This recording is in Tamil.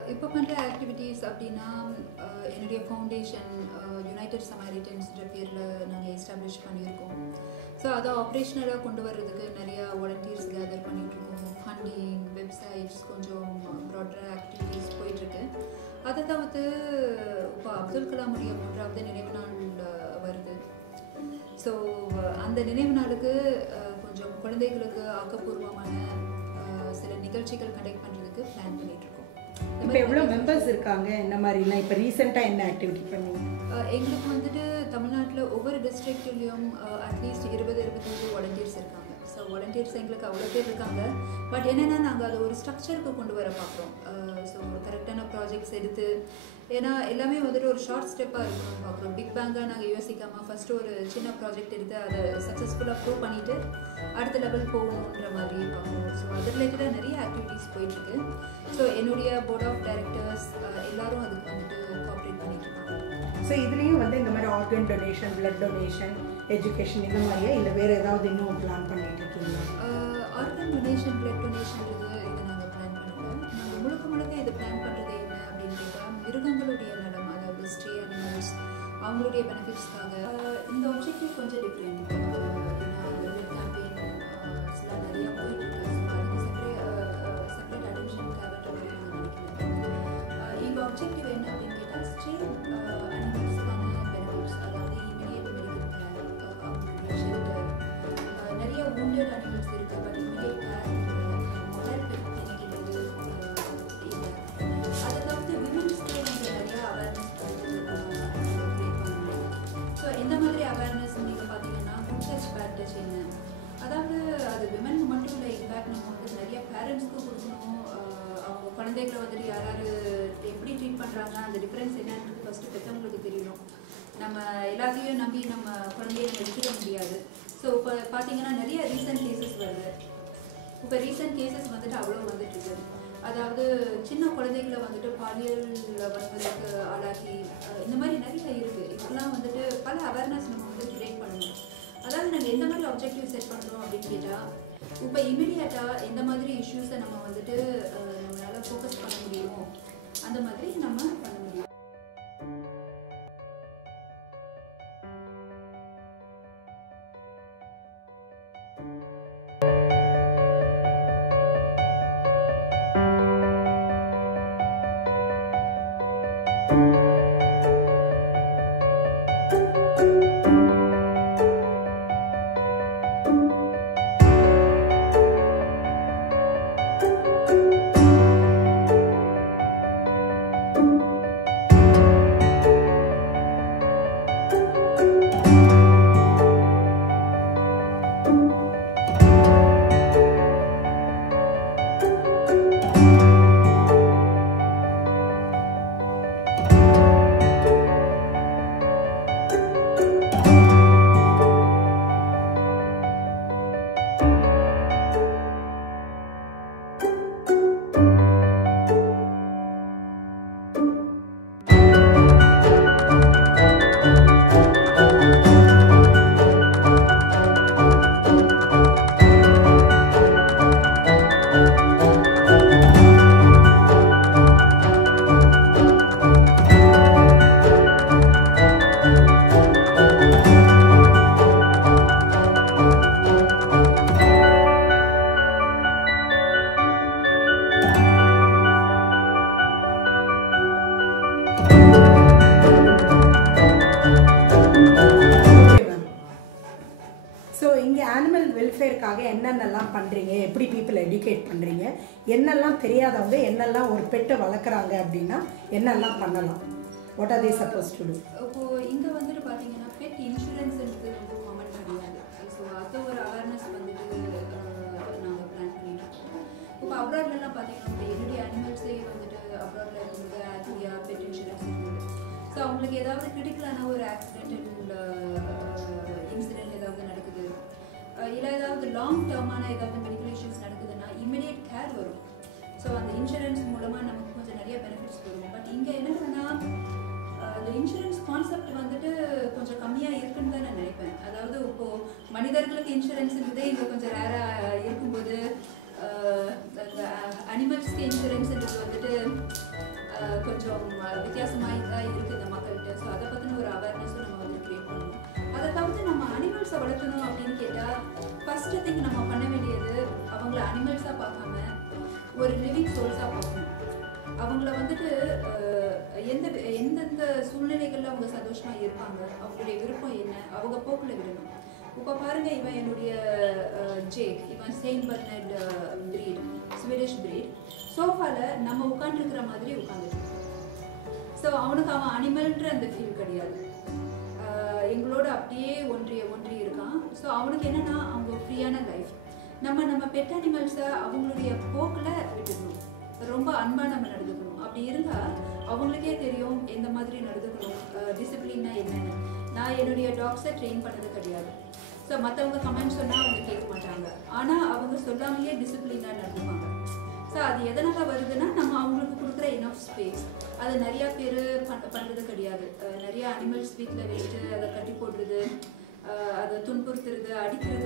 இப்போ பண்ணுற ஆக்டிவிட்டீஸ் அப்படின்னா என்னுடைய ஃபவுண்டேஷன் யுனைடெட் சமாரிட்டன்ஸ்ன்ற பேரில் நாங்கள் எஸ்டாப்ளிஷ் பண்ணியிருக்கோம். ஸோ அதை ஆப்ரேஷ்னலாக கொண்டு வர்றதுக்கு நிறையா வாலண்டியர்ஸ் கேதர் பண்ணிகிட்ருக்கோம். ஃபண்டிங், வெப்சைட்ஸ், கொஞ்சம் ப்ராடராக ஆக்டிவிட்டீஸ் போயிட்டுருக்கு. அதை தவிர்த்து இப்போ அப்துல் கலாமுடைய 3வது நினைவு நாள் வருது. ஸோ அந்த நினைவு நாளுக்கு கொஞ்சம் குழந்தைகளுக்கு ஆக்கப்பூர்வமான சில நிகழ்ச்சிகள் கண்டக்ட் பண்ணுறதுக்கு பிளான் பண்ணிகிட்ருக்கோம். இப்போ எவ்வளோ மெம்பர்ஸ் இருக்காங்க? என்ன மாதிரிலாம் இப்போ ரீசெண்டாக என்ன ஆக்டிவிட்டி பண்ணீங்க? எங்களுக்கு வந்துட்டு தமிழ்நாட்டில் ஒவ்வொரு டிஸ்ட்ரிக்ட்லேயும் அட்லீஸ்ட் 20-25 வாலண்டியர்ஸ் இருக்காங்க. ஸோ வாலண்டியர்ஸ் எங்களுக்கு அவ்வளோ பேர் இருக்காங்க. பட் என்னென்னா நாங்கள் அதை ஒரு ஸ்ட்ரக்சருக்கு கொண்டு வர பார்க்குறோம். ஸோ கரெக்டான ப்ராஜெக்ட்ஸ் எடுத்து, ஏன்னா எல்லாமே வந்துட்டு ஒரு ஷார்ட் ஸ்டெப்பாக இருக்கணும்னு பார்க்குறோம். பிக் பேங்காக நாங்கள் யோசிக்காமல் ஃபஸ்ட்டு ஒரு சின்ன ப்ராஜெக்ட் எடுத்து அதை சக்ஸஸ்ஃபுல்லாக ப்ரூவ் பண்ணிவிட்டு அடுத்த லெவல் போகணுன்ற மாதிரி பார்க்குறோம். ஸோ அது ரிலேட்டடாக நிறைய ஆக்டிவிட்டீஸ் போயிட்டுருக்கு. ஸோ என்னுடைய போர்ட் ஆஃப் டைரக்டர்ஸ் எல்லோரும் அதுக்கு வந்துட்டு கோஆப்ரேட் பண்ணிட்டு இருக்காங்க. ஸோ இதுலேயும் வந்து இந்த மாதிரி organ donation, blood donation, education இந்த மாதிரியா இல்லை வேறு ஏதாவது இன்னும் பிளான் பண்ணிட்டு இருக்கீங்களா? ஆர்கன் டொனேஷன், பிளட் டொனேஷன்றது இதை நாங்கள் பிளான் பண்ணுறோம். நாங்கள் முழுக்க இதை பிளான் பண்ணுறது என்ன அப்படின்னு கேட்டால், மிருகங்களுடைய நலம், அதாவது ஸ்ட்ரே அனிமல்ஸ், அவங்களுடைய பெனிஃபிட்ஸ்க்காக இந்த ஆப்ஜெக்டிவ் கொஞ்சம் டிஃப்ரெண்ட். ஏன்னா பிளட் கேம்பெயின் சில நிறையா போயிட்டுருக்கு. ஸோ அதுக்கு செப்பரேட் அட்டென்ஷன் தேவைப்படுது நினைக்கிறேன். எங்கள் ஆப்ஜெக்டிவ் என்ன அப்படின்னு கேட்டால், ஸ்ட்ரே அனிமல்ஸ்க்கான பெனிஃபிட்ஸ், அதாவது இமீடியட் மெடிக்கல் கேர், அவங்களுடைய ஷெல்டர், நிறைய wounded அனிமல்ஸ் இருக்குது. பட் இமீடியட் கேர் மொபைல் கிளினிக்கிறது இல்லை. அதை தவிர்த்து விமென்ஸ்க்கு வந்து நிறையா அவேர்னஸ் க்ரியேட் பண்ணணும். ஸோ எந்த மாதிரி அவேர்னஸ் நீங்கள் பார்த்தீங்கன்னா, குட் டச் பேட் டச் என்ன, அதாவது அது விமென்க்கு மட்டும் இல்லை, இன்ஃபேக்ட் நம்ம வந்து நிறைய பேரண்ட்ஸ்க்கு கொடுக்கணும். அவங்க குழந்தைகளை வந்துட்டு யாராரு எப்படி ட்ரீட் பண்ணுறாங்க, அந்த டிஃப்ரென்ஸ் என்னன்றது ஃபஸ்ட்டு பெற்றவங்களுக்கு தெரியணும். நம்ம எல்லாத்தையும் நம்பி நம்ம குழந்தைய நம்ம விட்டுட முடியாது. ஸோ இப்போ பார்த்தீங்கன்னா நிறைய ரீசன்ட் கேசஸ் வருது. இப்போ ரீசன்ட் கேசஸ் வந்துட்டு அவ்வளோ வந்துட்டுருக்கு. அதாவது சின்ன குழந்தைகளை வந்துட்டு பாலியல் வன்முறைக்கு ஆளாக்கி இந்த மாதிரி நிறைய இருக்குது. இதெல்லாம் வந்துட்டு பல அவேர்னஸ் நம்ம வந்து கிரியேட் பண்ணணும். அதாவது நாங்கள் எந்த மாதிரி ஆப்ஜெக்டிவ் செட் பண்ணுறோம் அப்படின்னு கேட்டால், இப்போ இமீடியட்டாக எந்த மாதிரி இஷ்யூஸை நம்ம வந்துட்டு நம்மளால் ஃபோக்கஸ் பண்ண முடியுமோ அந்த மாதிரி நம்ம பண்ண முடியும். வெல்ஃபேருக்காக என்னென்னலாம் பண்ணுறீங்க, எப்படி பீப்புள் எஜுகேட் பண்ணுறீங்க, என்னெல்லாம் தெரியாதவங்க என்னெல்லாம் ஒரு பெட்டை வளர்க்குறாங்க அப்படின்னா என்னெல்லாம் பண்ணலாம், what are they suppose to to? இப்போது இங்கே வந்துட்டு பார்த்தீங்கன்னா பெட் இன்சூரன்ஸ்ன்றது ரொம்ப காமன் கிடையாது. ஸோ அது ஒரு அவேர்னஸ் வந்துட்டு நாங்கள் பிளான் பண்ணிட்டுருக்கோம். இப்போ அப்ராட்லலாம் பார்த்தீங்கன்னா இப்போ என்னுடைய அனிமல்ஸே வந்துட்டு அப்ராடில் இருக்கும்போது ஆக்டிவியா பெட் இன்சூரன்ஸ் இருக்குது. ஸோ அவங்களுக்கு ஏதாவது கிரிட்டிக்கலான ஒரு ஆக்சிடென்டல் இன்சிடென்ட் ஏதாவது நடக்குது, இல்லை ஏதாவது லாங் டேர்மான ஏதாவது மெடிக்கல் இஷ்யூஸ் நடக்குதுன்னா இமீடியட் கேர் வரும். ஸோ அந்த இன்சூரன்ஸ் மூலமாக நமக்கு கொஞ்சம் நிறைய பெனிஃபிட்ஸ் வரும். பட் இங்கே என்னன்னா அந்த இன்சூரன்ஸ் கான்செப்ட் வந்துட்டு கொஞ்சம் கம்மியாக இருக்குன்னு தான் நான் நினைப்பேன். அதாவது இப்போது மனிதர்களுக்கு இன்சூரன்ஸுன்றதே இங்கே கொஞ்சம் ரேராக இருக்கும்போது அந்த அனிமல்ஸ்க்கு இன்சூரன்ஸ்ன்றது வந்துட்டு கொஞ்சம் வித்தியாசமாக தான் இருக்குது இந்த மக்கள்கிட்ட. ஸோ அதை பற்றின ஒரு அவேர்னஸும் நம்ம வந்து க்ரியேட் பண்ணணும். அதை தவிர்த்து நம்ம அனிமல்ஸை வளர்க்கணும் அப்படின்னு கேட்டால் ஃபஸ்ட்டு திங் நம்ம பண்ண வேண்டியது அவங்கள அனிமல்ஸாக பார்க்காம ஒரு லிவிங் சோல்ஸாக பார்க்கணும். அவங்கள வந்துட்டு எந்தெந்த சூழ்நிலைகளில் அவங்க சந்தோஷமாக இருப்பாங்க, அவங்களுடைய விருப்பம் என்ன, அவங்க போக்கில் விடணும். இப்போ பாருங்கள், இவன் என்னுடைய ஜேக், இவன் Saint Bernard breed, Swedish breed. சோஃபாவில் நம்ம உட்காந்துருக்கிற மாதிரி உட்காந்துருக்கு. ஸோ அவனுக்கு அவன் அனிமல்ன்ற அந்த ஃபீல் கிடையாது. எங்களோட அப்படியே ஒன்றி இருக்கான். ஸோ அவனுக்கு என்னென்னா அவங்க ஃப்ரீயான லைஃப். நம்ம பெட் அனிமல்ஸை அவங்களுடைய போக்கில் விட்டுக்கணும். ரொம்ப அன்பாக நம்ம நடந்துக்கணும். அப்படி இருந்தால் அவங்களுக்கே தெரியும் எந்த மாதிரி நடந்துக்கணும், டிசிப்ளின்னா என்னென்னு. நான் என்னுடைய டாக்ஸை ட்ரெயின் பண்ணது கிடையாது. ஸோ மற்றவங்க கமெண்ட் சொன்னால் அவங்க கேட்க மாட்டாங்க. ஆனால் அவங்க சொல்லாமலே டிசிப்ளினாக நடந்துப்பாங்க. ஸோ அது எதனால் வருதுன்னா நம்ம அவங்களுக்கு கொடுக்குற இனஃப் ஸ்பேஸ். அது நிறையா பேர் பண்ணுறது கிடையாது. நிறையா அனிமல்ஸ் வீட்டில் வச்சுட்டு அதை கட்டி போடுறது, அதை துன்புறுத்துறது, அடிக்கிறது